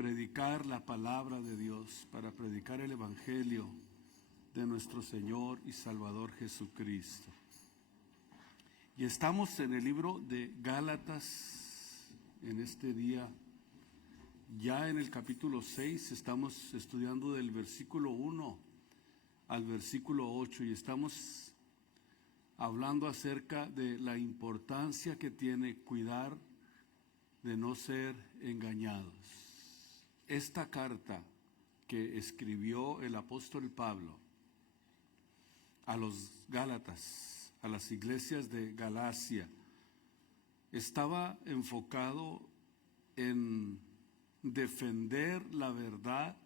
predicar la palabra de Dios, para predicar el Evangelio de nuestro Señor y Salvador Jesucristo. Y estamos en el libro de Gálatas en este día. Ya en el capítulo 6 estamos estudiando del versículo 1 al versículo 8 y estamos hablando acerca de la importancia que tiene cuidar de no ser engañados. Esta carta que escribió el apóstol Pablo a los Gálatas, a las iglesias de Galacia, estaba enfocado en defender la verdad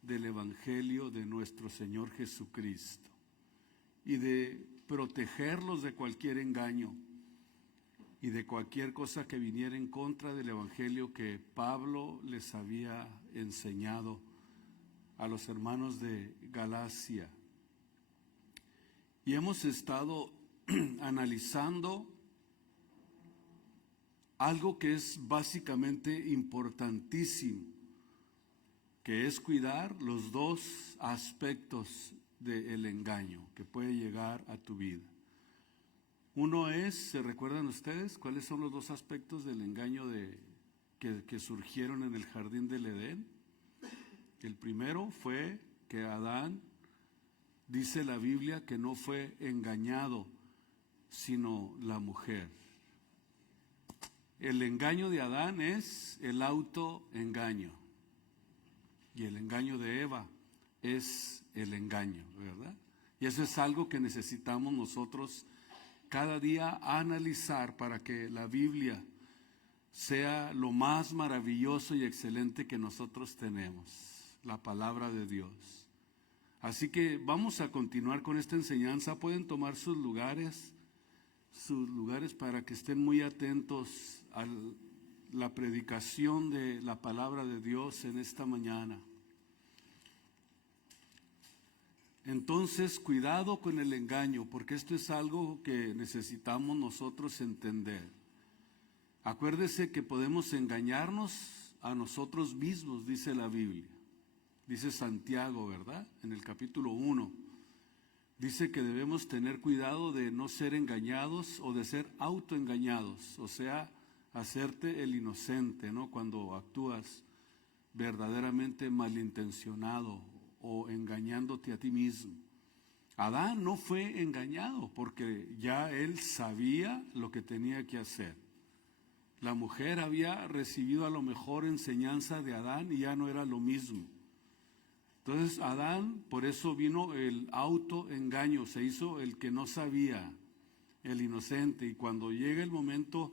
del Evangelio de nuestro Señor Jesucristo y de protegerlos de cualquier engaño y de cualquier cosa que viniera en contra del Evangelio que Pablo les había enseñado a los hermanos de Galacia. Y hemos estado analizando algo que es básicamente importantísimo, que es cuidar los dos aspectos del engaño que puede llegar a tu vida. Uno es, ¿se recuerdan ustedes cuáles son los dos aspectos del engaño que surgieron en el jardín del Edén? El primero fue que Adán, dice la Biblia, que no fue engañado, sino la mujer. El engaño de Adán es el autoengaño y el engaño de Eva es el engaño, ¿verdad? Y eso es algo que necesitamos nosotros cada día analizar para que la Biblia sea lo más maravilloso y excelente que nosotros tenemos, la palabra de Dios. Así que vamos a continuar con esta enseñanza. Pueden tomar sus lugares para que estén muy atentos a la predicación de la palabra de Dios en esta mañana. Entonces, cuidado con el engaño, porque esto es algo que necesitamos nosotros entender. Acuérdese que podemos engañarnos a nosotros mismos, dice la Biblia. Dice Santiago, ¿verdad? En el capítulo 1. Dice que debemos tener cuidado de no ser engañados o de ser autoengañados, o sea, hacerte el inocente, ¿no? Cuando actúas verdaderamente malintencionado o engañándote a ti mismo. Adán no fue engañado porque ya él sabía lo que tenía que hacer. La mujer había recibido a lo mejor enseñanza de Adán y ya no era lo mismo. Entonces Adán, por eso vino el autoengaño, se hizo el que no sabía, el inocente, y cuando llega el momento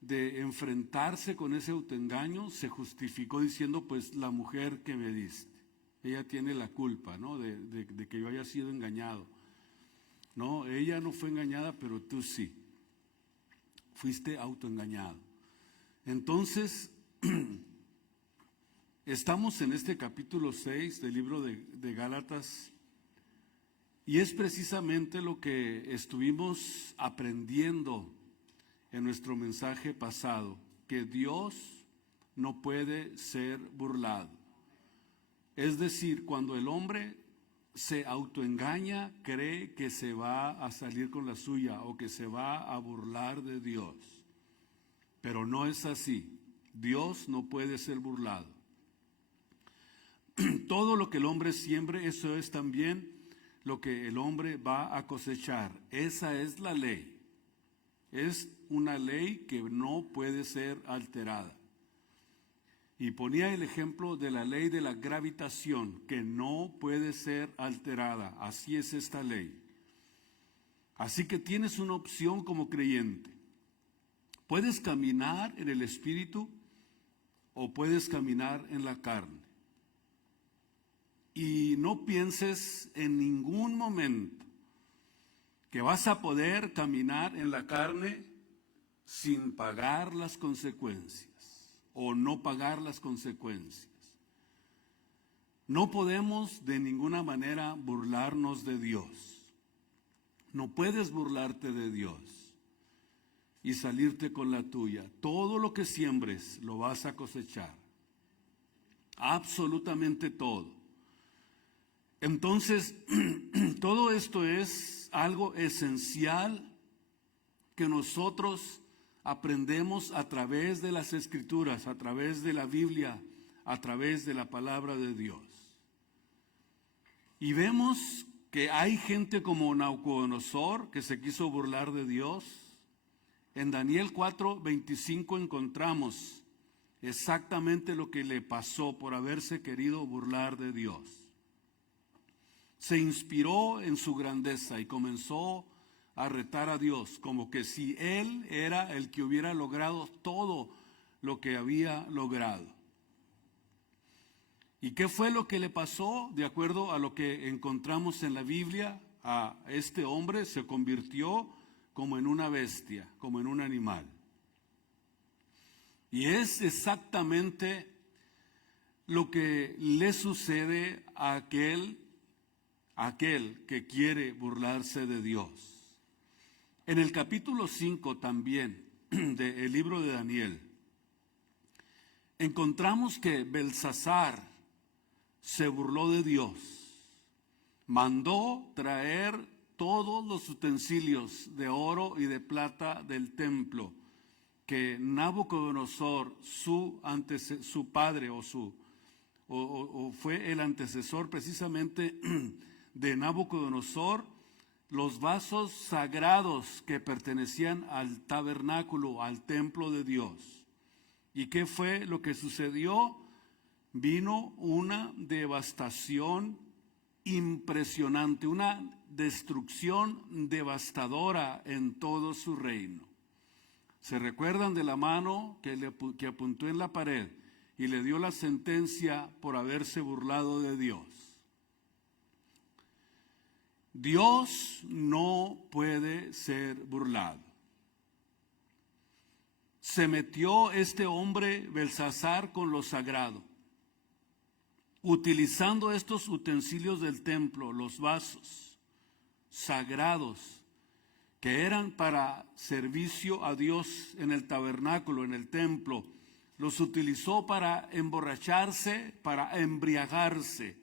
de enfrentarse con ese autoengaño, se justificó diciendo, pues la mujer que me diste, ella tiene la culpa, ¿no? de que yo haya sido engañado. No, ella no fue engañada, pero tú sí, fuiste autoengañado. Entonces, estamos en este capítulo 6 del libro de Gálatas y es precisamente lo que estuvimos aprendiendo en nuestro mensaje pasado, que Dios no puede ser burlado. Es decir, cuando el hombre se autoengaña, cree que se va a salir con la suya o que se va a burlar de Dios. Pero no es así. Dios no puede ser burlado. Todo lo que el hombre siembre, eso es también lo que el hombre va a cosechar. Esa es la ley. Es una ley que no puede ser alterada. Y ponía el ejemplo de la ley de la gravitación, que no puede ser alterada. Así es esta ley. Así que tienes una opción como creyente. Puedes caminar en el Espíritu o puedes caminar en la carne. Y no pienses en ningún momento que vas a poder caminar en la carne sin pagar las consecuencias o no pagar las consecuencias. No podemos de ninguna manera burlarnos de Dios. No puedes burlarte de Dios y salirte con la tuya. Todo lo que siembres lo vas a cosechar. absolutamente todo. Entonces, todo esto es algo esencial que nosotros aprendemos a través de las Escrituras, a través de la Biblia, a través de la palabra de Dios. Y vemos que hay gente como Nabucodonosor que se quiso burlar de Dios. En Daniel 4:25 encontramos exactamente lo que le pasó por haberse querido burlar de Dios. Se inspiró en su grandeza y comenzó a retar a Dios, como que si él era el que hubiera logrado todo lo que había logrado. ¿Y qué fue lo que le pasó? De acuerdo a lo que encontramos en la Biblia, a este hombre se convirtió como en una bestia, como en un animal. Y es exactamente lo que le sucede a aquel que quiere burlarse de Dios. En el capítulo 5 también del libro de Daniel, encontramos que Belsasar se burló de Dios. Mandó traer todos los utensilios de oro y de plata del templo que Nabucodonosor, su padre o fue el antecesor precisamente de Nabucodonosor, los vasos sagrados que pertenecían al tabernáculo, al templo de Dios. ¿Y qué fue lo que sucedió? Vino una devastación impresionante, una destrucción devastadora en todo su reino. ¿Se recuerdan de la mano que apuntó en la pared y le dio la sentencia por haberse burlado de Dios? Dios no puede ser burlado. Se metió este hombre Belsasar con lo sagrado, utilizando estos utensilios del templo, los vasos sagrados, que eran para servicio a Dios en el tabernáculo, en el templo. Los utilizó para emborracharse, para embriagarse.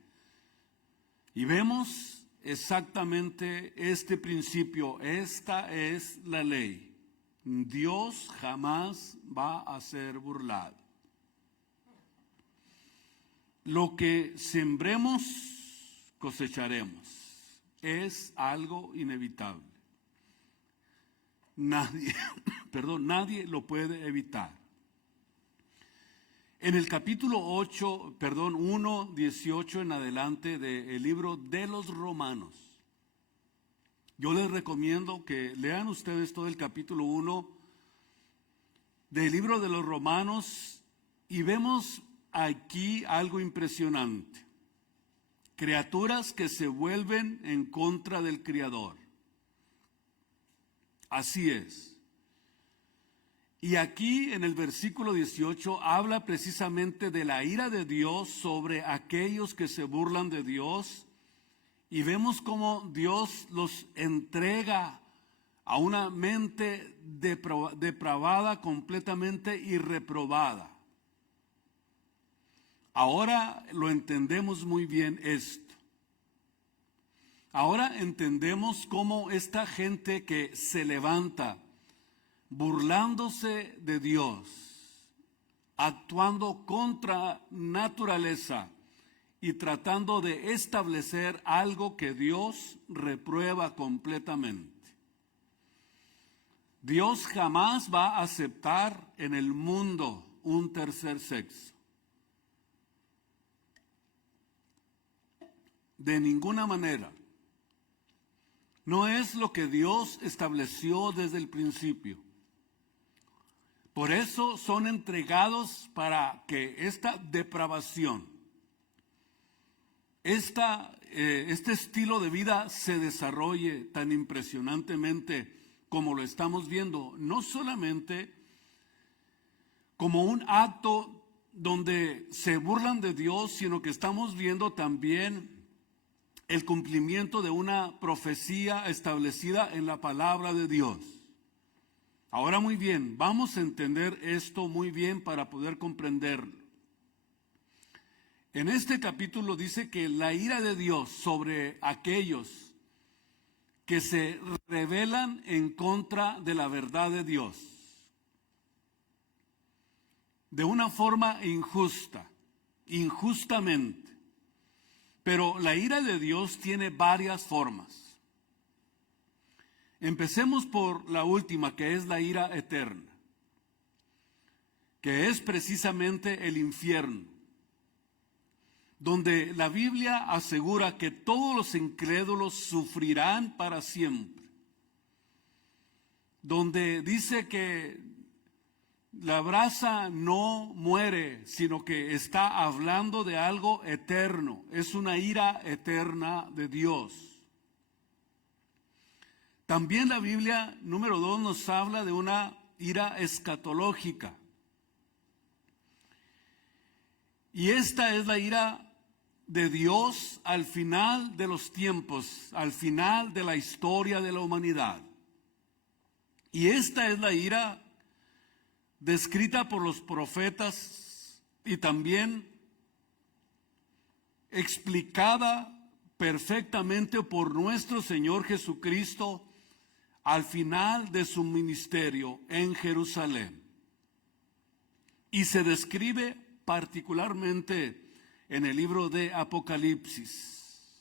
Y vemos exactamente este principio. Esta es la ley. Dios jamás va a ser burlado. Lo que sembremos, cosecharemos. Es algo inevitable. Nadie lo puede evitar. En el capítulo 1, 18 en adelante del libro de los Romanos, yo les recomiendo que lean ustedes todo el capítulo 1 del libro de los Romanos y vemos aquí algo impresionante. Criaturas que se vuelven en contra del Creador. Así es. Y aquí en el versículo 18 habla precisamente de la ira de Dios sobre aquellos que se burlan de Dios. Y vemos cómo Dios los entrega a una mente depravada, completamente irreprobada. Ahora lo entendemos muy bien esto. Ahora entendemos cómo esta gente que se levanta burlándose de Dios, actuando contra naturaleza y tratando de establecer algo que Dios reprueba completamente. Dios jamás va a aceptar en el mundo un tercer sexo. De ninguna manera. No es lo que Dios estableció desde el principio. Por eso son entregados para que esta depravación, este estilo de vida se desarrolle tan impresionantemente como lo estamos viendo, no solamente como un acto donde se burlan de Dios, sino que estamos viendo también el cumplimiento de una profecía establecida en la palabra de Dios. Ahora muy bien, vamos a entender esto muy bien para poder comprenderlo. En este capítulo dice que la ira de Dios sobre aquellos que se rebelan en contra de la verdad de Dios, de una forma injustamente. Pero la ira de Dios tiene varias formas. Empecemos por la última, que es la ira eterna, que es precisamente el infierno, donde la Biblia asegura que todos los incrédulos sufrirán para siempre, donde dice que la brasa no muere, sino que está hablando de algo eterno, es una ira eterna de Dios. También la Biblia, número 2, nos habla de una ira escatológica. Y esta es la ira de Dios al final de los tiempos, al final de la historia de la humanidad. Y esta es la ira descrita por los profetas y también explicada perfectamente por nuestro Señor Jesucristo al final de su ministerio en Jerusalén. Y se describe particularmente en el libro de Apocalipsis,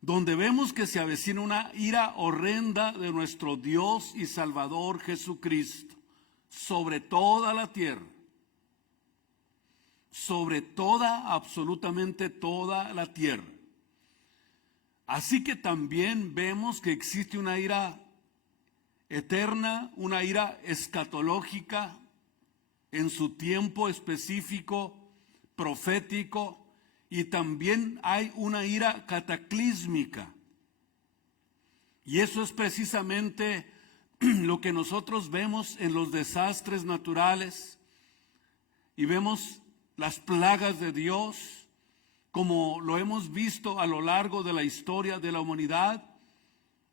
donde vemos que se avecina una ira horrenda de nuestro Dios y Salvador Jesucristo sobre toda la tierra, sobre toda, absolutamente toda la tierra. Así que también vemos que existe una ira eterna, una ira escatológica en su tiempo específico, profético, y también hay una ira cataclísmica. Y eso es precisamente lo que nosotros vemos en los desastres naturales, y vemos las plagas de Dios, como lo hemos visto a lo largo de la historia de la humanidad,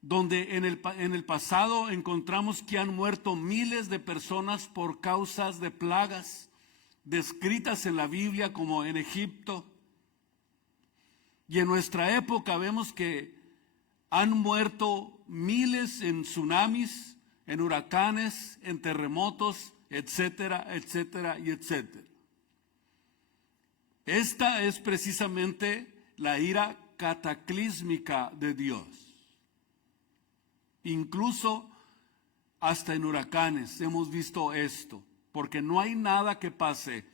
donde en el pasado encontramos que han muerto miles de personas por causas de plagas descritas en la Biblia, como en Egipto. Y en nuestra época vemos que han muerto miles en tsunamis, en huracanes, en terremotos, etcétera, etcétera y etcétera. Esta es precisamente la ira cataclísmica de Dios. Incluso hasta en huracanes hemos visto esto, porque no hay nada que pase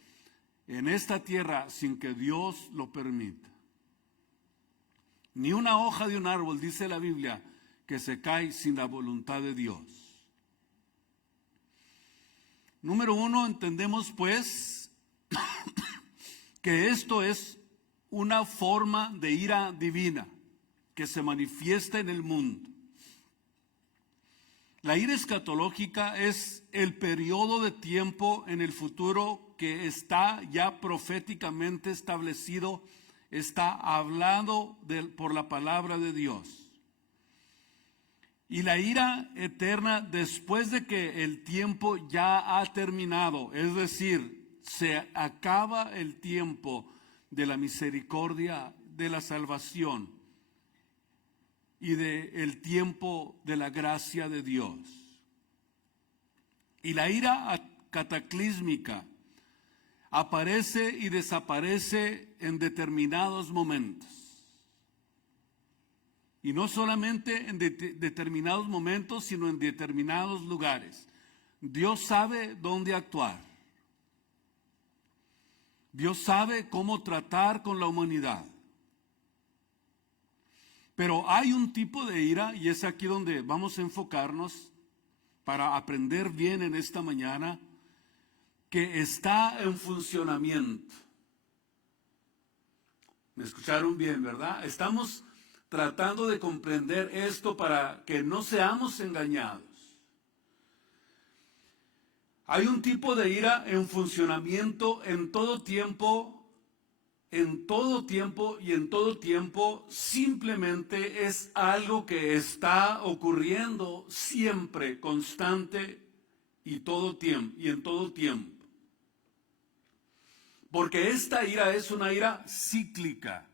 en esta tierra sin que Dios lo permita. Ni una hoja de un árbol, dice la Biblia, que se cae sin la voluntad de Dios. Número 1, entendemos pues que esto es una forma de ira divina que se manifiesta en el mundo. La ira escatológica es el periodo de tiempo en el futuro que está ya proféticamente establecido, está hablado por la palabra de Dios. Y la ira eterna después de que el tiempo ya ha terminado, es decir, se acaba el tiempo de la misericordia, de la salvación y del tiempo de la gracia de Dios. Y la ira cataclísmica aparece y desaparece en determinados momentos. Y no solamente en determinados momentos, sino en determinados lugares. Dios sabe dónde actuar. Dios sabe cómo tratar con la humanidad. Pero hay un tipo de ira, y es aquí donde vamos a enfocarnos para aprender bien en esta mañana, que está en funcionamiento. ¿Me escucharon bien, verdad? Estamos tratando de comprender esto para que no seamos engañados. Hay un tipo de ira en funcionamiento en todo tiempo, y en todo tiempo simplemente es algo que está ocurriendo siempre, constante y en todo tiempo. Porque esta ira es una ira cíclica.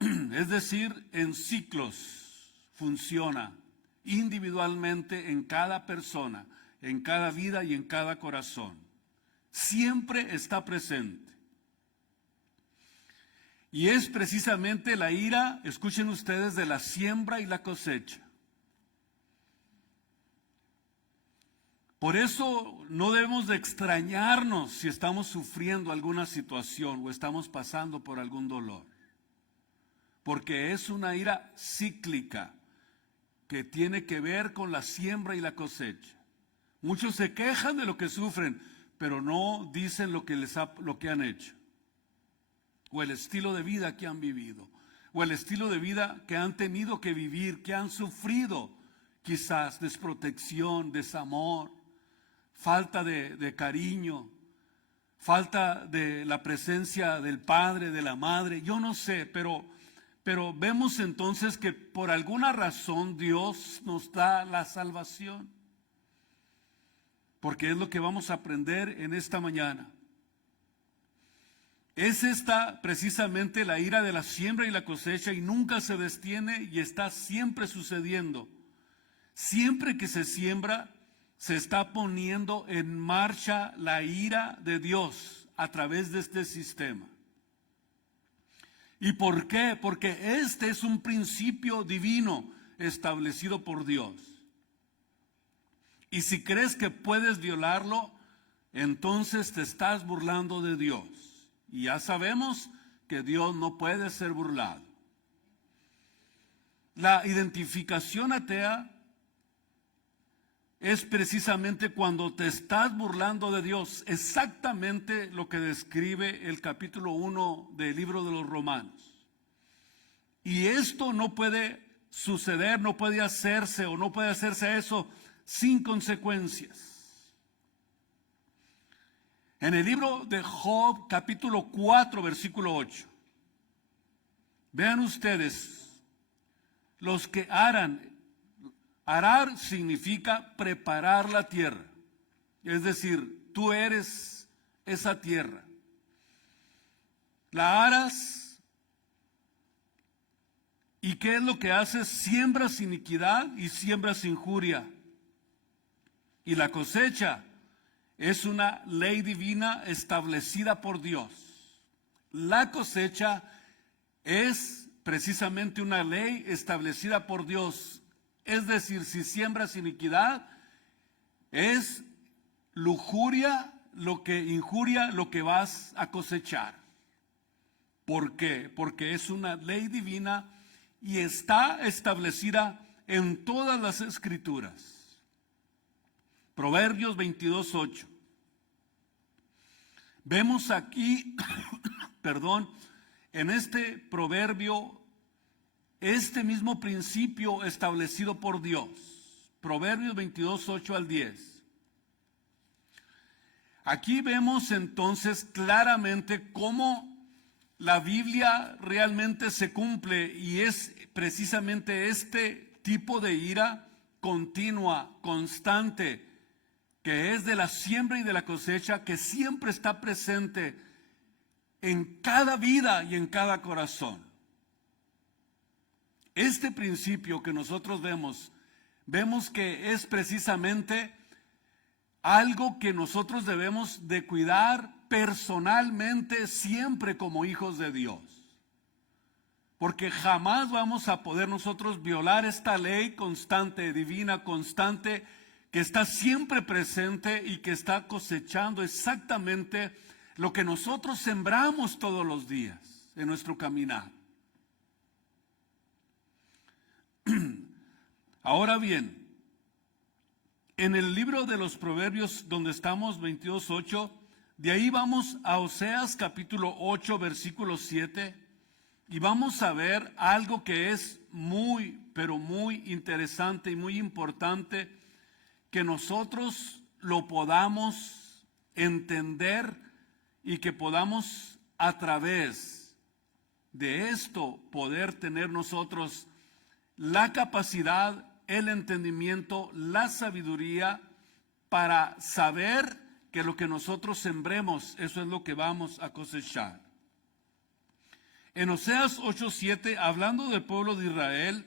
Es decir, en ciclos funciona individualmente en cada persona, en cada vida y en cada corazón. Siempre está presente. Y es precisamente la ira, escuchen ustedes, de la siembra y la cosecha. Por eso no debemos de extrañarnos si estamos sufriendo alguna situación o estamos pasando por algún dolor. Porque es una ira cíclica que tiene que ver con la siembra y la cosecha. Muchos se quejan de lo que sufren, pero no dicen lo que han hecho, o el estilo de vida que han vivido, o el estilo de vida que han tenido que vivir, que han sufrido, quizás desprotección, desamor, falta de cariño, falta de la presencia del padre, de la madre, yo no sé, pero vemos entonces que por alguna razón Dios nos da la salvación. Porque es lo que vamos a aprender en esta mañana. Es esta precisamente la ira de la siembra y la cosecha y nunca se detiene y está siempre sucediendo. Siempre que se siembra, se está poniendo en marcha la ira de Dios a través de este sistema. ¿Y por qué? Porque este es un principio divino establecido por Dios. Y si crees que puedes violarlo, entonces te estás burlando de Dios. Y ya sabemos que Dios no puede ser burlado. La identificación atea es precisamente cuando te estás burlando de Dios, exactamente lo que describe el capítulo 1 del libro de los Romanos. Y esto no puede suceder, no puede hacerse o no puede hacerse eso sin consecuencias. En el libro de Job, capítulo 4, versículo 8, vean ustedes, los que aran. Arar significa preparar la tierra. Es decir, tú eres esa tierra. La aras. ¿Y qué es lo que haces? Siembras iniquidad y siembras injuria. Y la cosecha es una ley divina establecida por Dios. La cosecha es precisamente una ley establecida por Dios. Es decir, si siembras iniquidad, es lujuria, injuria, lo que vas a cosechar. ¿Por qué? Porque es una ley divina y está establecida en todas las escrituras. Proverbios 22:8. Vemos aquí, en este proverbio, este mismo principio establecido por Dios. Proverbios 22:8 al 10. Aquí vemos entonces claramente cómo la Biblia realmente se cumple y es precisamente este tipo de ira continua, constante, que es de la siembra y de la cosecha, que siempre está presente en cada vida y en cada corazón. Este principio que nosotros vemos que es precisamente algo que nosotros debemos de cuidar personalmente siempre como hijos de Dios. Porque jamás vamos a poder nosotros violar esta ley constante, divina, constante, que está siempre presente y que está cosechando exactamente lo que nosotros sembramos todos los días en nuestro caminar. Ahora bien, en el libro de los Proverbios donde estamos, 22:8, de ahí vamos a Oseas capítulo 8, versículo 7, y vamos a ver algo que es muy, pero muy interesante y muy importante, que nosotros lo podamos entender y que podamos a través de esto poder tener nosotros la capacidad, el entendimiento, la sabiduría para saber que lo que nosotros sembremos, eso es lo que vamos a cosechar. En Oseas 8:7, hablando del pueblo de Israel,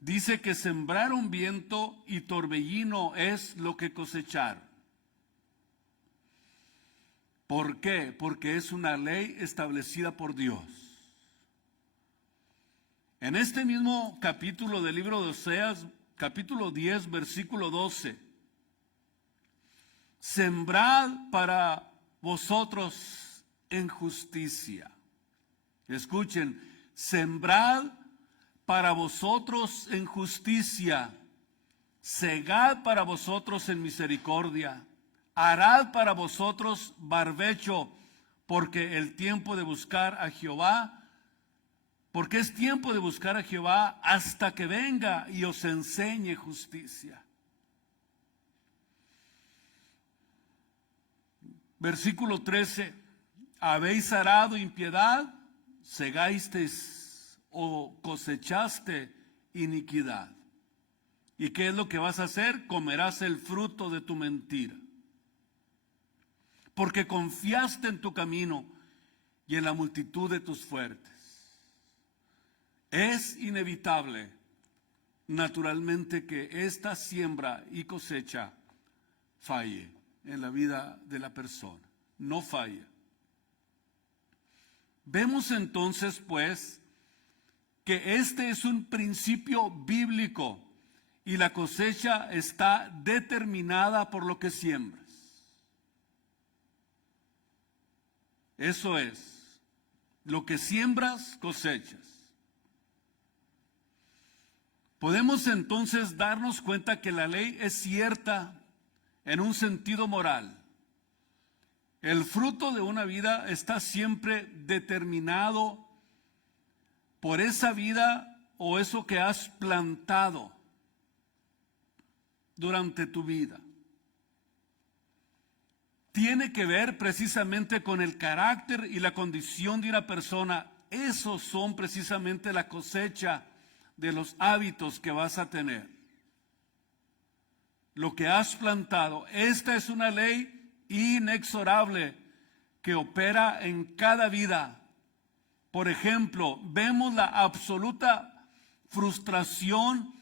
dice que sembraron viento y torbellino es lo que cosecharon. ¿Por qué? Porque es una ley establecida por Dios. En este mismo capítulo del libro de Oseas, capítulo 10, versículo 12, sembrad para vosotros en justicia. Escuchen, sembrad para vosotros en justicia, segad para vosotros en misericordia, harad para vosotros barbecho, porque el tiempo de buscar a Jehová, porque es tiempo de buscar a Jehová hasta que venga y os enseñe justicia. Versículo 13, habéis arado impiedad, segasteis o cosechaste iniquidad. ¿Y qué es lo que vas a hacer? Comerás el fruto de tu mentira. Porque confiaste en tu camino y en la multitud de tus fuertes. Es inevitable, naturalmente, que esta siembra y cosecha falle en la vida de la persona. No falla. Vemos entonces, pues, que este es un principio bíblico y la cosecha está determinada por lo que siembras. Eso es, lo que siembras, cosechas. Podemos entonces darnos cuenta que la ley es cierta en un sentido moral. El fruto de una vida está siempre determinado por esa vida o eso que has plantado durante tu vida. Tiene que ver precisamente con el carácter y la condición de una persona. Esos son precisamente la cosecha de los hábitos que vas a tener. Lo que has plantado. Esta es una ley inexorable que opera en cada vida. Por ejemplo, vemos la absoluta frustración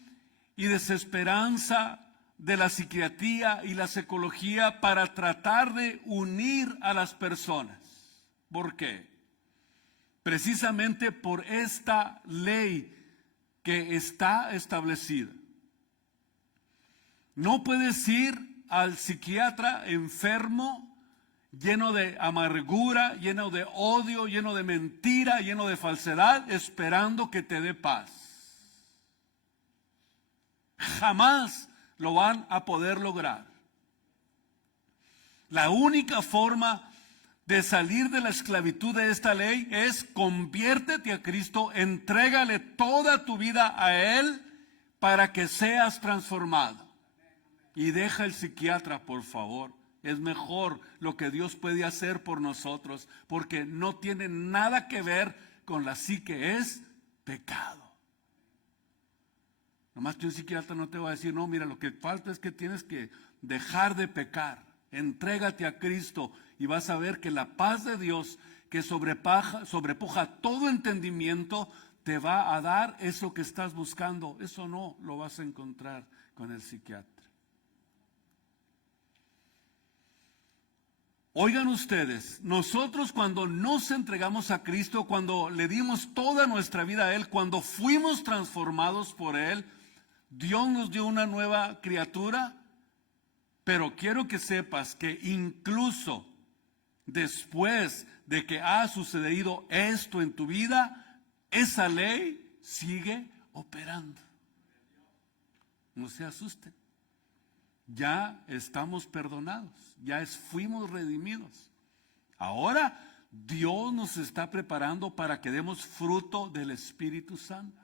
y desesperanza de la psiquiatría y la psicología para tratar de unir a las personas. ¿Por qué? Precisamente por esta ley que está establecida. No puedes ir al psiquiatra enfermo, lleno de amargura, lleno de odio, lleno de mentira, lleno de falsedad, esperando que te dé paz. Jamás lo van a poder lograr. La única forma de salir de la esclavitud de esta ley es conviértete a Cristo, entrégale toda tu vida a Él para que seas transformado. Y deja el psiquiatra, por favor. Es mejor lo que Dios puede hacer por nosotros, porque no tiene nada que ver con la psique, es pecado. Nomás que un psiquiatra no te va a decir, no, mira, lo que falta es que tienes que dejar de pecar. Entrégate a Cristo y vas a ver que la paz de Dios, que sobrepuja todo entendimiento, te va a dar eso que estás buscando. Eso no lo vas a encontrar con el psiquiatra. Oigan ustedes, nosotros cuando nos entregamos a Cristo, cuando le dimos toda nuestra vida a Él, cuando fuimos transformados por Él, Dios nos dio una nueva criatura, pero quiero que sepas que incluso después de que ha sucedido esto en tu vida, esa ley sigue operando. No se asusten. Ya estamos perdonados, ya fuimos redimidos. Ahora Dios nos está preparando para que demos fruto del Espíritu Santo.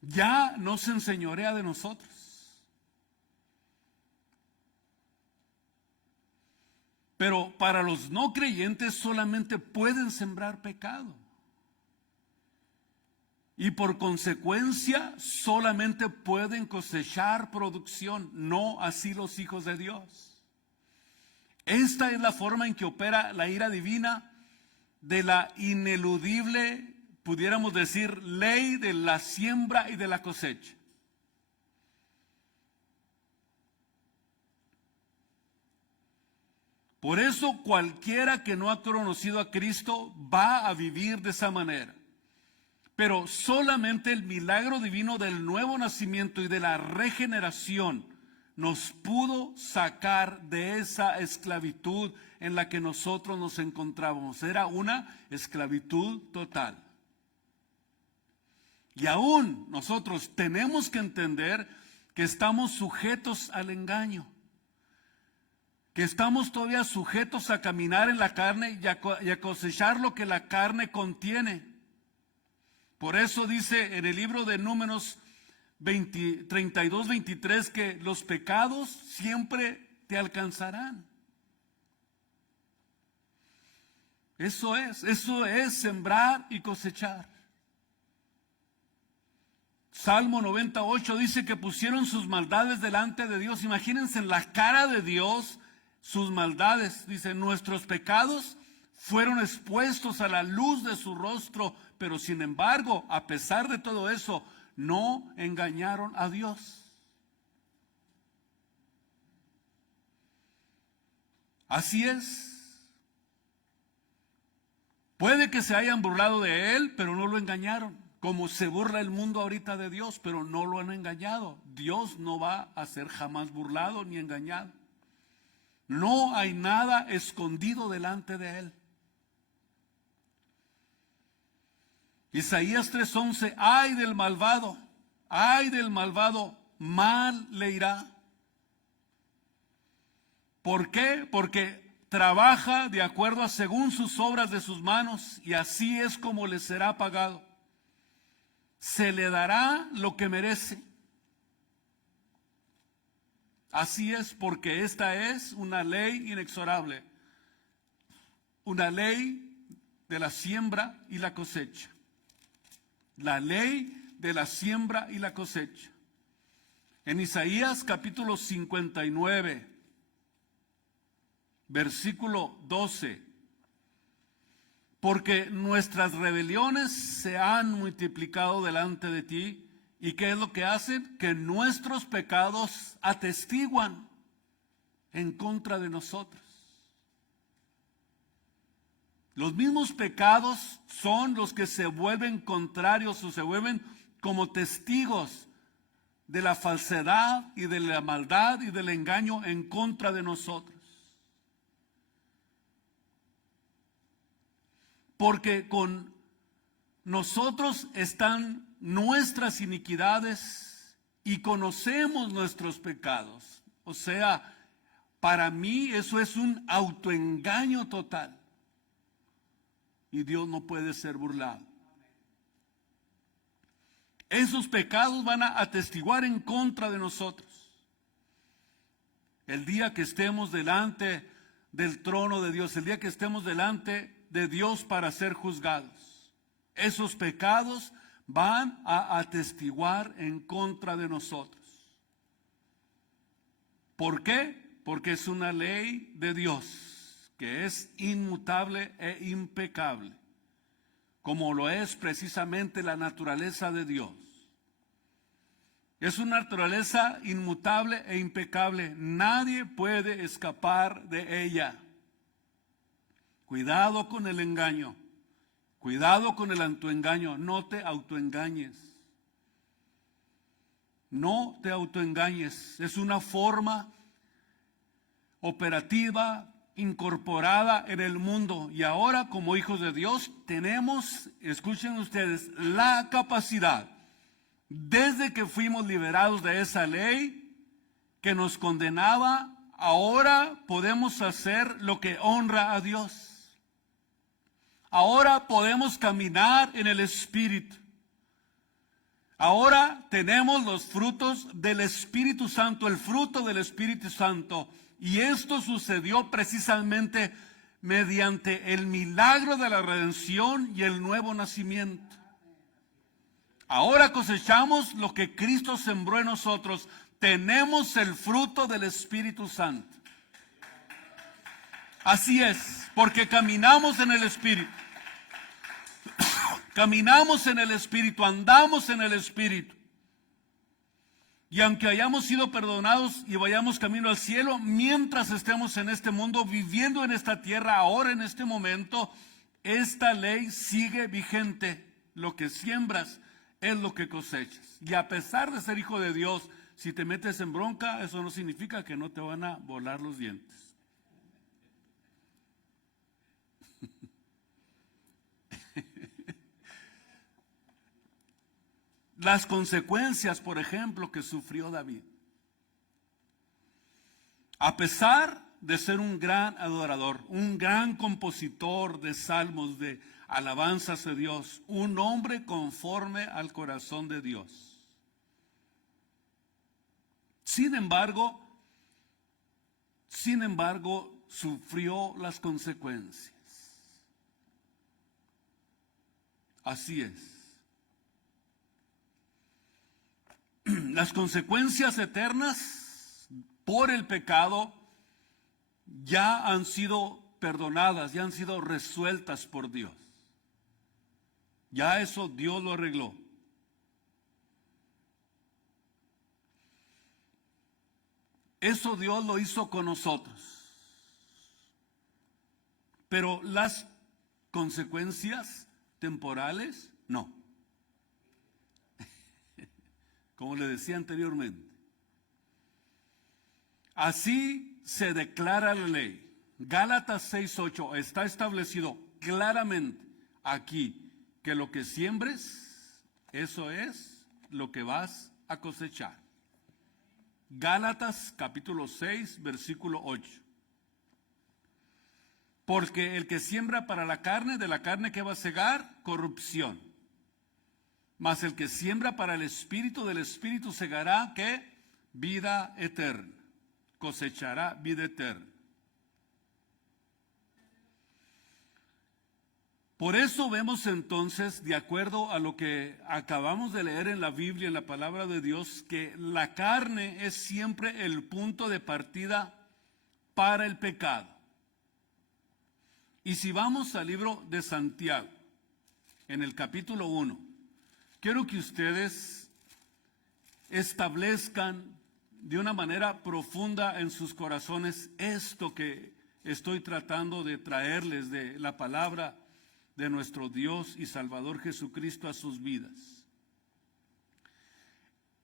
Ya no se enseñorea de nosotros. Pero para los no creyentes solamente pueden sembrar pecado. Y por consecuencia solamente pueden cosechar producción, no así los hijos de Dios. Esta es la forma en que opera la ira divina de la ineludible, pudiéramos decir, ley de la siembra y de la cosecha. Por eso cualquiera que no ha conocido a Cristo va a vivir de esa manera. Pero solamente el milagro divino del nuevo nacimiento y de la regeneración nos pudo sacar de esa esclavitud en la que nosotros nos encontrábamos. Era una esclavitud total. Y aún nosotros tenemos que entender que estamos sujetos al engaño, que estamos todavía sujetos a caminar en la carne y a cosechar lo que la carne contiene. Por eso dice en el libro de Números 32, 23 que los pecados siempre te alcanzarán. Eso es sembrar y cosechar. Salmo 98 dice que pusieron sus maldades delante de Dios. Imagínense en la cara de Dios sus maldades. Dice, nuestros pecados fueron expuestos a la luz de su rostro, pero sin embargo, a pesar de todo eso, no engañaron a Dios. Así es. Puede que se hayan burlado de Él, pero no lo engañaron. Como se burla el mundo ahorita de Dios, pero no lo han engañado. Dios no va a ser jamás burlado ni engañado. No hay nada escondido delante de Él. Isaías 3:11, ay del malvado, mal le irá. ¿Por qué? Porque trabaja de acuerdo a según sus obras de sus manos, y así es como le será pagado. Se le dará lo que merece. Así es, porque esta es una ley inexorable, una ley de la siembra y la cosecha. La ley de la siembra y la cosecha. En Isaías capítulo 59, versículo 12. Porque nuestras rebeliones se han multiplicado delante de ti. ¿Y qué es lo que hacen? Que nuestros pecados atestiguan en contra de nosotros. Los mismos pecados son los que se vuelven contrarios o se vuelven como testigos de la falsedad y de la maldad y del engaño en contra de nosotros. Porque con nosotros están nuestras iniquidades y conocemos nuestros pecados. O sea, para mí eso es un autoengaño total. Y Dios no puede ser burlado. Esos pecados van a atestiguar en contra de nosotros. El día que estemos delante del trono de Dios, el día que estemos delante de Dios para ser juzgados, esos pecados van a atestiguar en contra de nosotros. ¿Por qué? Porque es una ley de Dios que es inmutable e impecable, como lo es precisamente la naturaleza de Dios. Es una naturaleza inmutable e impecable. Nadie puede escapar de ella. Cuidado con el engaño. Cuidado con el autoengaño. No te autoengañes. No te autoengañes. Es una forma operativa incorporada en el mundo. Y ahora, como hijos de Dios, tenemos, escuchen ustedes, la capacidad, desde que fuimos liberados de esa ley que nos condenaba, ahora podemos hacer lo que honra a Dios. Ahora podemos caminar en el Espíritu. Ahora tenemos los frutos del Espíritu Santo, el fruto del Espíritu Santo. Y esto sucedió precisamente mediante el milagro de la redención y el nuevo nacimiento. Ahora cosechamos lo que Cristo sembró en nosotros. Tenemos el fruto del Espíritu Santo. Así es, porque caminamos en el Espíritu. Caminamos en el Espíritu, andamos en el Espíritu. Y aunque hayamos sido perdonados y vayamos camino al cielo, mientras estemos en este mundo, viviendo en esta tierra, ahora en este momento, esta ley sigue vigente. Lo que siembras es lo que cosechas. Y a pesar de ser hijo de Dios, si te metes en bronca, eso no significa que no te van a volar los dientes. Las consecuencias, por ejemplo, que sufrió David. A pesar de ser un gran adorador, un gran compositor de salmos, de alabanzas a Dios, un hombre conforme al corazón de Dios. Sin embargo, sufrió las consecuencias. Así es. Las consecuencias eternas por el pecado ya han sido perdonadas, ya han sido resueltas por Dios. Ya eso Dios lo arregló. Eso Dios lo hizo con nosotros. Pero las consecuencias temporales, no. Como le decía anteriormente. Así se declara la ley. Gálatas 6:8 está establecido claramente aquí que lo que siembres, eso es lo que vas a cosechar. Gálatas capítulo 6, versículo 8. Porque el que siembra para la carne, de la carne que va a segar, corrupción. Mas el que siembra para el Espíritu, del Espíritu segará, ¿qué? Vida eterna. Cosechará vida eterna. Por eso vemos entonces, de acuerdo a lo que acabamos de leer en la Biblia, en la palabra de Dios, que la carne es siempre el punto de partida para el pecado. Y si vamos al libro de Santiago, en el capítulo 1, quiero que ustedes establezcan de una manera profunda en sus corazones esto que estoy tratando de traerles de la palabra de nuestro Dios y Salvador Jesucristo a sus vidas.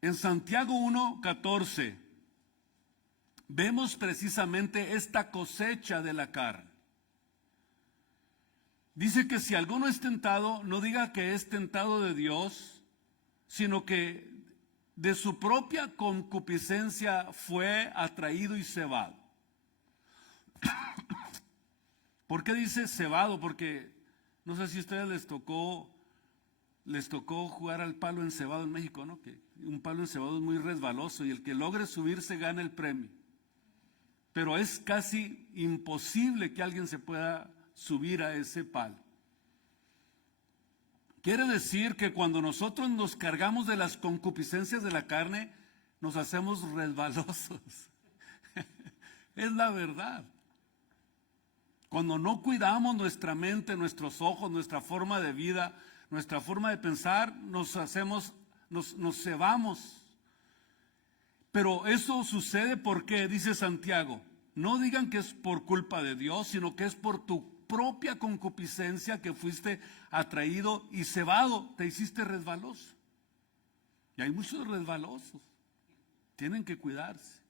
En Santiago 1:14 vemos precisamente esta cosecha de la carne. Dice que si alguno es tentado, no diga que es tentado de Dios, sino que de su propia concupiscencia fue atraído y cebado. ¿Por qué dice cebado? Porque no sé si a ustedes les tocó jugar al palo encebado en México, ¿no? Que un palo encebado es muy resbaloso y el que logre subirse gana el premio. Pero es casi imposible que alguien se pueda subir a ese palo. Quiere decir que cuando nosotros nos cargamos de las concupiscencias de la carne, nos hacemos resbalosos. Es la verdad. Cuando no cuidamos nuestra mente, nuestros ojos, nuestra forma de vida, nuestra forma de pensar, nos cebamos. Pero eso sucede porque, dice Santiago, no digan que es por culpa de Dios, sino que es por tu propia concupiscencia que fuiste atraído y cebado, te hiciste resbaloso. Y hay muchos resbalosos, tienen que cuidarse.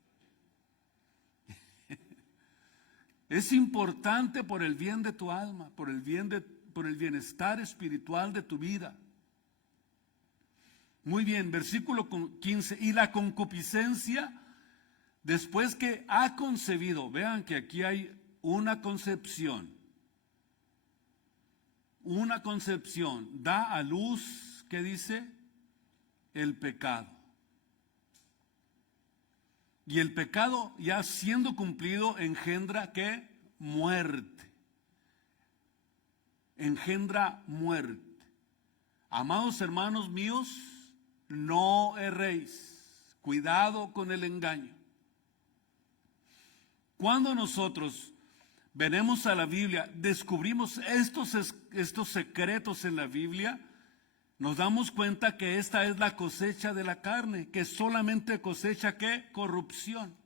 Es importante por el bien de tu alma, por el bienestar espiritual de tu vida. Muy bien, versículo 15, y la concupiscencia, después que ha concebido, vean que aquí hay una concepción, da a luz, ¿qué dice? El pecado. Y el pecado, ya siendo cumplido, engendra ¿qué? Muerte. Engendra muerte. Amados hermanos míos, no erréis. Cuidado con el engaño. Cuando nosotros venimos a la Biblia, descubrimos estos secretos en la Biblia, nos damos cuenta que esta es la cosecha de la carne, que solamente cosecha ¿qué? Corrupción.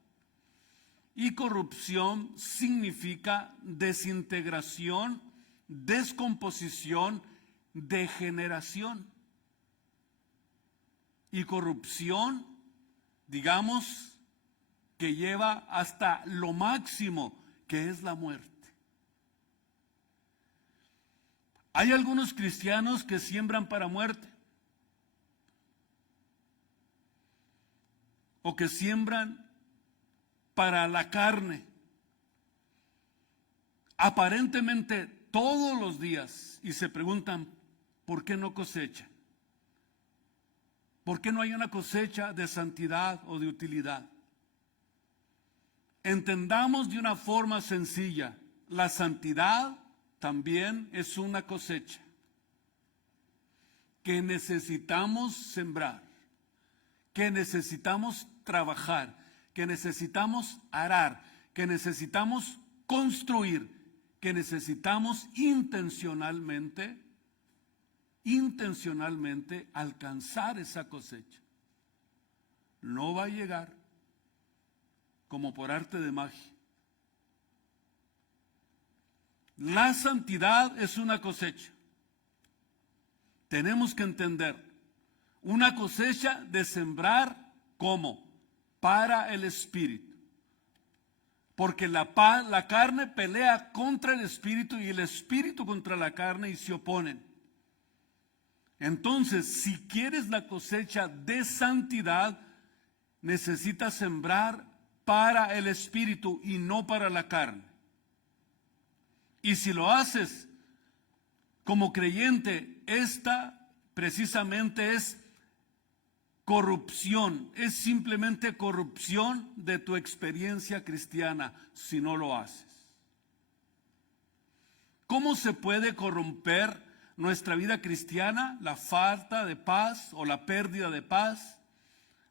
Y corrupción significa desintegración, descomposición, degeneración. Y corrupción, digamos, que lleva hasta lo máximo, que es la muerte. Hay algunos cristianos que siembran para muerte, o que siembran para la carne, aparentemente todos los días, y se preguntan, ¿por qué no cosechan? ¿Por qué no hay una cosecha de santidad o de utilidad? Entendamos de una forma sencilla, la santidad también es una cosecha que necesitamos sembrar, que necesitamos trabajar, que necesitamos arar, que necesitamos construir, que necesitamos intencionalmente alcanzar esa cosecha. No va a llegar como por arte de magia. La santidad es una cosecha. Tenemos que entender, una cosecha de sembrar, ¿cómo? Para el espíritu. Porque la carne pelea contra el espíritu y el espíritu contra la carne y se oponen. Entonces, si quieres la cosecha de santidad, necesitas sembrar para el espíritu y no para la carne. Y si lo haces como creyente, esta precisamente es corrupción, es simplemente corrupción de tu experiencia cristiana si no lo haces. ¿Cómo se puede corromper nuestra vida cristiana? La falta de paz o la pérdida de paz,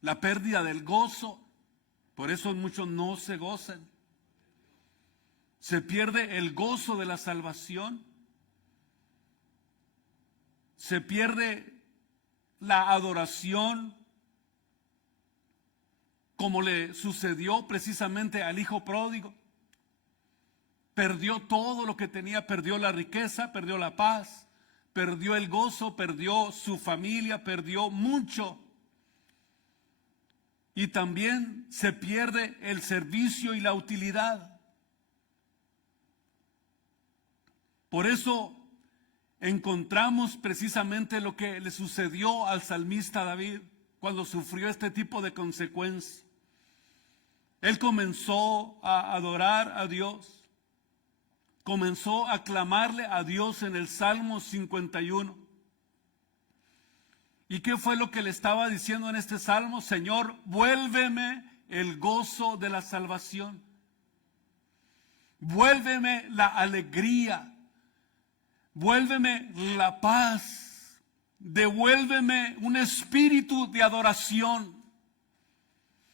la pérdida del gozo. Por eso muchos no se gozan. Se pierde el gozo de la salvación. Se pierde la adoración, como le sucedió precisamente al hijo pródigo. Perdió todo lo que tenía, perdió la riqueza, perdió la paz, perdió el gozo, perdió su familia, perdió mucho. Y también se pierde el servicio y la utilidad. Por eso encontramos precisamente lo que le sucedió al salmista David cuando sufrió este tipo de consecuencias. Él comenzó a adorar a Dios, comenzó a clamarle a Dios en el Salmo 51. ¿Y qué fue lo que le estaba diciendo en este salmo? Señor, vuélveme el gozo de la salvación. Vuélveme la alegría. Vuélveme la paz. Devuélveme un espíritu de adoración.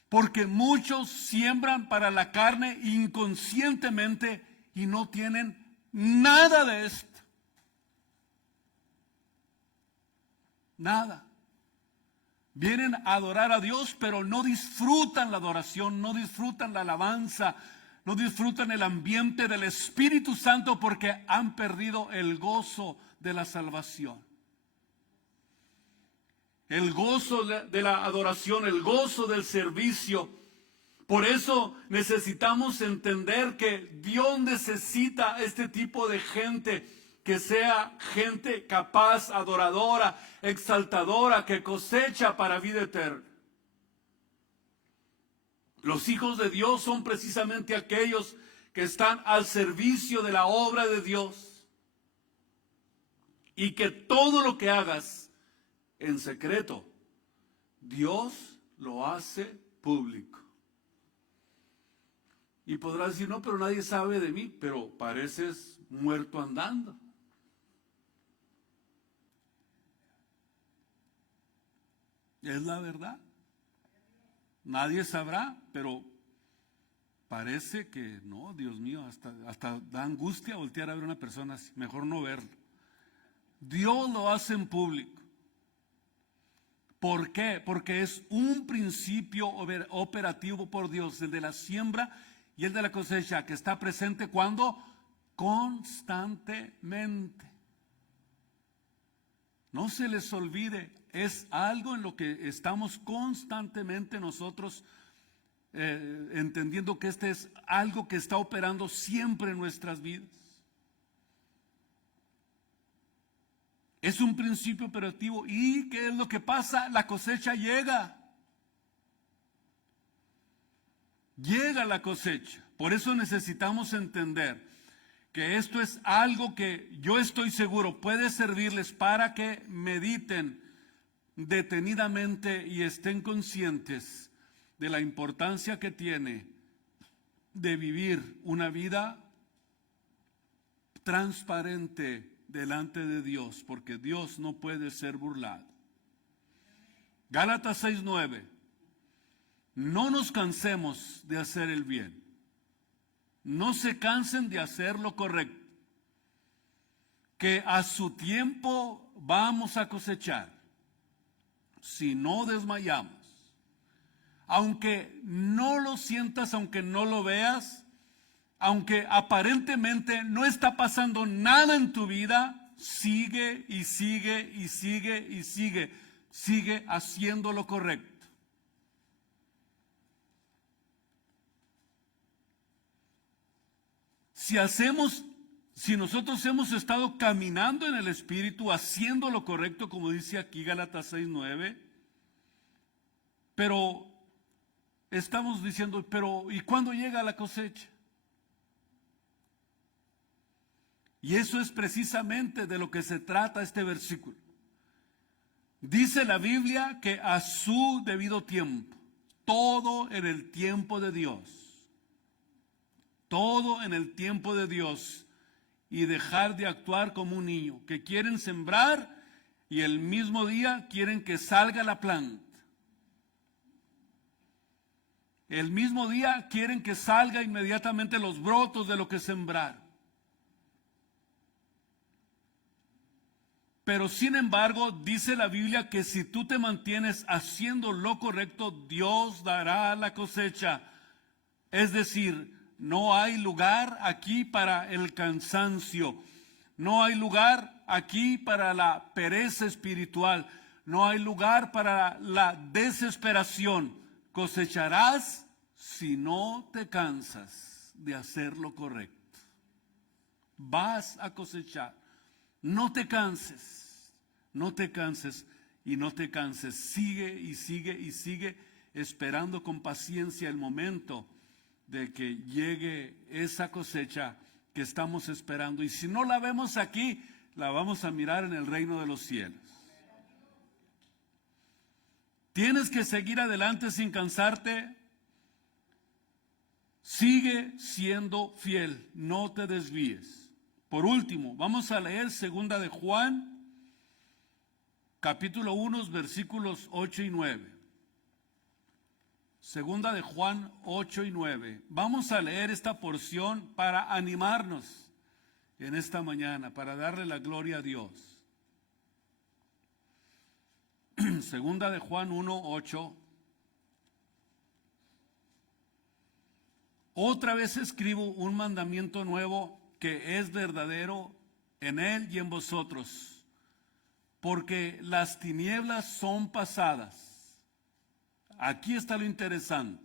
Porque muchos siembran para la carne inconscientemente y no tienen nada de esto. Nada. Vienen a adorar a Dios, pero no disfrutan la adoración, no disfrutan la alabanza, no disfrutan el ambiente del Espíritu Santo porque han perdido el gozo de la salvación. El gozo de la adoración, el gozo del servicio. Por eso necesitamos entender que Dios necesita este tipo de gente, que sea gente capaz, adoradora, exaltadora, que cosecha para vida eterna. Los hijos de Dios son precisamente aquellos que están al servicio de la obra de Dios. Y que todo lo que hagas en secreto, Dios lo hace público. Y podrás decir, no, pero nadie sabe de mí, pero pareces muerto andando. Es la verdad. Nadie sabrá, pero parece que no, Dios mío, hasta da angustia voltear a ver a una persona así, mejor no verlo. Dios lo hace en público. ¿Por qué? Porque es un principio operativo por Dios, el de la siembra y el de la cosecha, que está presente cuando constantemente. No se les olvide, es algo en lo que estamos constantemente nosotros entendiendo que este es algo que está operando siempre en nuestras vidas. Es un principio operativo. ¿Y qué es lo que pasa? La cosecha llega. Llega la cosecha. Por eso necesitamos entender que esto es algo que yo estoy seguro puede servirles para que mediten detenidamente y estén conscientes de la importancia que tiene de vivir una vida transparente delante de Dios, porque Dios no puede ser burlado. Gálatas 6:9. No nos cansemos de hacer el bien. No se cansen de hacer lo correcto, que a su tiempo vamos a cosechar, si no desmayamos. Aunque no lo sientas, aunque no lo veas, aunque aparentemente no está pasando nada en tu vida, sigue y sigue y sigue y sigue. Sigue haciendo lo correcto. Si nosotros hemos estado caminando en el Espíritu, haciendo lo correcto, como dice aquí Gálatas 6:9, pero estamos diciendo, ¿y cuándo llega la cosecha? Y eso es precisamente de lo que se trata este versículo. Dice la Biblia que a su debido tiempo, todo en el tiempo de Dios, todo en el tiempo de Dios, y dejar de actuar como un niño, que quieren sembrar y el mismo día quieren que salga la planta. El mismo día quieren que salga inmediatamente los brotos de lo que sembraron. Pero sin embargo, dice la Biblia que si tú te mantienes haciendo lo correcto, Dios dará la cosecha. Es decir, no hay lugar aquí para el cansancio. No hay lugar aquí para la pereza espiritual. No hay lugar para la desesperación. Cosecharás si no te cansas de hacer lo correcto. Vas a cosechar. No te canses, no te canses y no te canses. Sigue y sigue y sigue esperando con paciencia el momento de que llegue esa cosecha que estamos esperando. Y si no la vemos aquí, la vamos a mirar en el reino de los cielos. Tienes que seguir adelante sin cansarte. Sigue siendo fiel, no te desvíes. Por último, vamos a leer 2 de Juan, capítulo 1, versículos 8 y 9. 2 de Juan 8 y 9. Vamos a leer esta porción para animarnos en esta mañana, para darle la gloria a Dios. 2 de Juan 1, 8. Otra vez escribo un mandamiento nuevo que es verdadero en él y en vosotros, porque las tinieblas son pasadas. Aquí está lo interesante.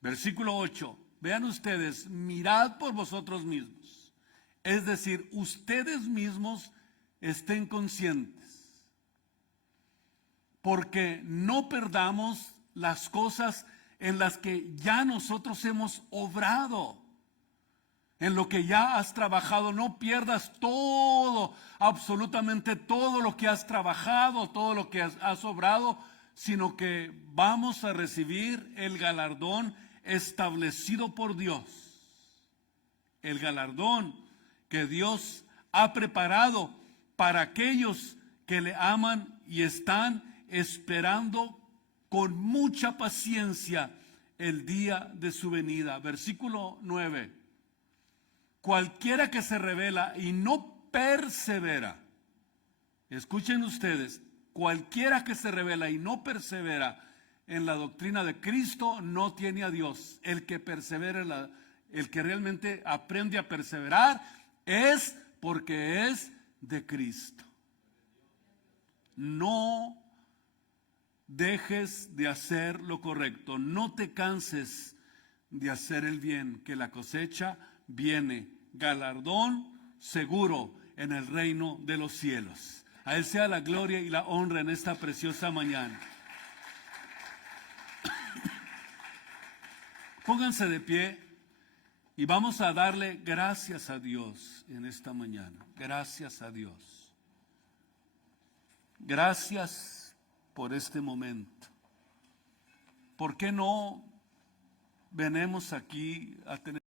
Versículo 8. Vean ustedes, mirad por vosotros mismos. Es decir, ustedes mismos estén conscientes, porque no perdamos las cosas en las que ya nosotros hemos obrado. En lo que ya has trabajado, no pierdas todo, absolutamente todo lo que has trabajado, todo lo que has obrado, sino que vamos a recibir el galardón establecido por Dios. El galardón que Dios ha preparado para aquellos que le aman y están esperando con mucha paciencia el día de su venida. Versículo 9. Cualquiera que se rebela y no persevera, escuchen ustedes, cualquiera que se rebela y no persevera en la doctrina de Cristo no tiene a Dios. El que persevera, el que realmente aprende a perseverar es porque es de Cristo. No dejes de hacer lo correcto, no te canses de hacer el bien, que la cosecha viene, galardón seguro en el reino de los cielos. A Él sea la gloria y la honra en esta preciosa mañana. Pónganse de pie y vamos a darle gracias a Dios en esta mañana. Gracias a Dios. Gracias por este momento. ¿Por qué no venimos aquí a tener